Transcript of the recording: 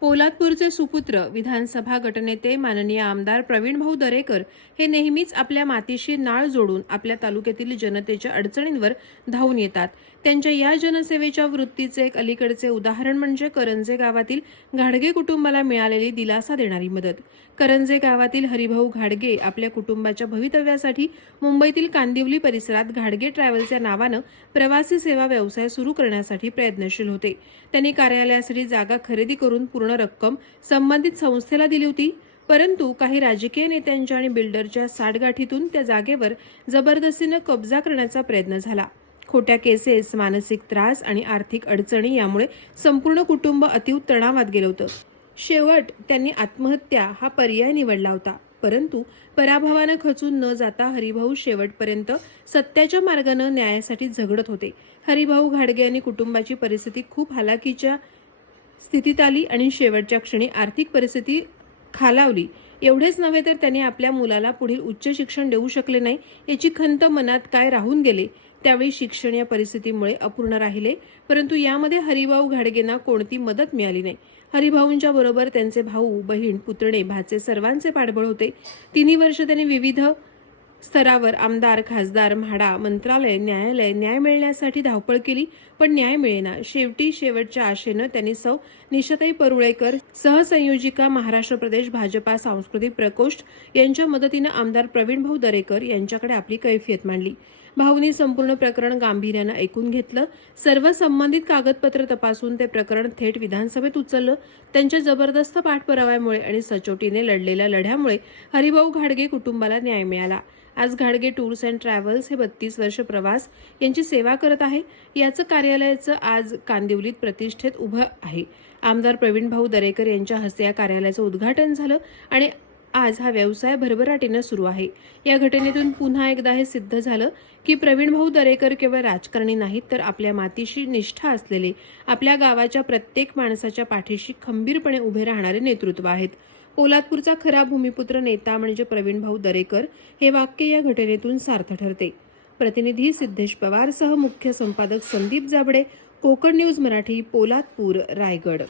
पोलादपूरचे सुपुत्र विधानसभा गटनेते माननीय आमदार प्रवीणभाऊ दरेकर हे नेहमीच आपल्या मातीशी नाळ जोडून आपल्या तालुक्यातील जनतेच्या अडचणींवर धावून येतात. त्यांच्या या जनसेवेच्या वृत्तीचे एक अलीकडचे उदाहरण म्हणजे करंजे गावातील घाडगे कुटुंबाला मिळालेली दिलासा देणारी मदत. करंजे गावातील हरिभाऊ घाडगे आपल्या कुटुंबाच्या भवितव्यासाठी मुंबईतील कांदिवली परिसरात घाडगे ट्रॅव्हल्सच्या नावानं प्रवासी सेवा व्यवसाय सुरू करण्यासाठी प्रयत्नशील होते. त्यांनी कार्यालयासाठी जागा खरेदी करून पूर्ण रक्कम संबंधित संस्थेला दिली होती. परंतु काही राजकीय नेत्यांच्या आणि बिल्डरच्या साठगाठीतून त्या जागेवर जबरदस्तीनं कब्जा करण्याचा प्रयत्न झाला. खोट्या केसेस मानसिक त्रास आणि आर्थिक अडचणी यामुळे संपूर्ण कुटुंब अतिव तणावात गेलं होतं. शेवट त्यांनी आत्महत्या हा पर्याय निवडला होता. परंतु पराभवानं खचून न जाता हरिभाऊ शेवटपर्यंत सत्याच्या मार्गानं न्यायासाठी झगडत होते. हरिभाऊ घाडगे यांनी कुटुंबाची परिस्थिती खूप हालाकीच्या स्थितीत आली आणि शेवटच्या क्षणी आर्थिक परिस्थिती खालावली. एवढेच नव्हे तर त्याने आपल्या मुलाला पुढील उच्च शिक्षण देऊ शकले नाही याची खंत मनात काय राहून गेले? त्यावेळी शिक्षण या परिस्थितीमुळे अपूर्ण राहिले परंतु यामध्ये हरिभाऊ घाडगेंना कोणती मदत मिळाली नाही. हरिभाऊंच्या बरोबर त्यांचे भाऊ बहीण पुतणे भाचे सर्वांचे पाठबळ होते. तिन्ही वर्ष त्यांनी विविध स्तरावर आमदार खासदार म्हाडा मंत्रालय न्यायालय न्याय मिळण्यासाठी धावपळ केली पण न्याय मिळेना. शेवटी शेवटच्या आशेनं त्यांनी सौ निशाताई परुळेकर सहसंयोजिका महाराष्ट्र प्रदेश भाजपा सांस्कृतिक प्रकोष्ठ यांच्या मदतीनं आमदार प्रवीणभाऊ दरेकर यांच्याकडे आपली कैफियत मांडली. भाऊनी संपूर्ण प्रकरण गांभीर्यानं ऐकून घेतलं. सर्व संबंधित कागदपत्र तपासून ते प्रकरण थेट विधानसभेत उचललं. त्यांच्या जबरदस्त पाठपुराव्यामुळे आणि सचोटीने लढलेल्या लढ्यामुळे हरिभाऊ घाडगे कुटुंबाला न्याय मिळाला. आज घाडगे टूर्स अँड ट्रॅव्हल्स हे बत्तीस वर्ष प्रवास यांची सेवा करत आहे. याचं कार्यालयाचं आज कांदिवलीत प्रतिष्ठेत उभं आहे. आमदार प्रवीण भाऊ दरेकर यांच्या हस्ते या कार्यालयाचं उद्घाटन झालं आणि आज हा व्यवसाय भरभराटीनं सुरू आहे. या घटनेतून पुन्हा एकदा हे सिद्ध झालं की प्रवीणभाऊ दरेकर केवळ राजकारणी नाहीत तर आपल्या मातीशी निष्ठा असलेले आपल्या गावाच्या प्रत्येक माणसाच्या पाठीशी खंबीरपणे उभे राहणारे नेतृत्व आहेत. पोलादपूरचा खरा भूमिपुत्र नेता म्हणजे प्रवीणभाऊ दरेकर हे वाक्य या घटनेतून सार्थ ठरते. प्रतिनिधी सिद्धेश पवारसह मुख्य संपादक संदीप जाबडे कोकण न्यूज मराठी पोलादपूर रायगड.